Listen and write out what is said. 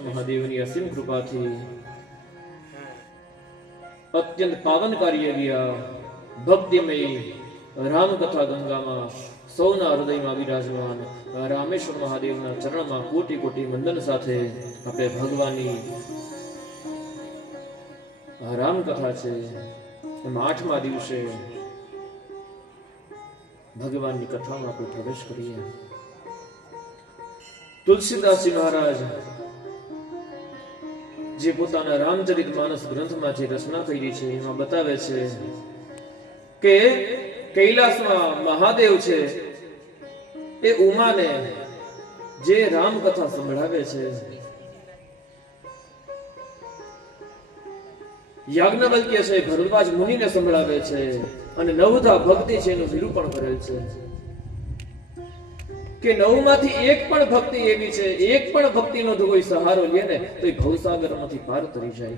મહાદેવની અસીમ કૃપાથી અત્યંત પાવનકારી એવી આ ભક્તિમય રામકથા ગંગામાં સૌના હૃદયમાં વિરાજમાન રામેશ્વર મહાદેવના ચરણમાં કોટી કોટી વંદન સાથે આપણે ભગવાનની રામકથા છે એમાં 8મા દિવસે ભગવાનની કથામાં આપણે પ્રવેશ કરીએ. તુલસીદાસજી મહારાજ જે પોતાના રામચરિત માનસ ગ્રંથમાં જે રચના કરી છે એમાં બતાવે છે કે કૈલાસમાં મહાદેવ છે એ ઉમાને જે રામકથા સંભળાવે છે, યાજ્ઞવલ્ક્ય છે ભરદ્વાજ મુનિને સંભળાવે છે અને નવધા ભક્તિ છે એનું નિરૂપણ કરેલ છે કે 9માંથી એક પણ ભક્તિ એવી છે, એક પણ ભક્તિનો જો કોઈ સહારો લે ને તો એ ભવસાગરમાંથી પાર તરી જાય.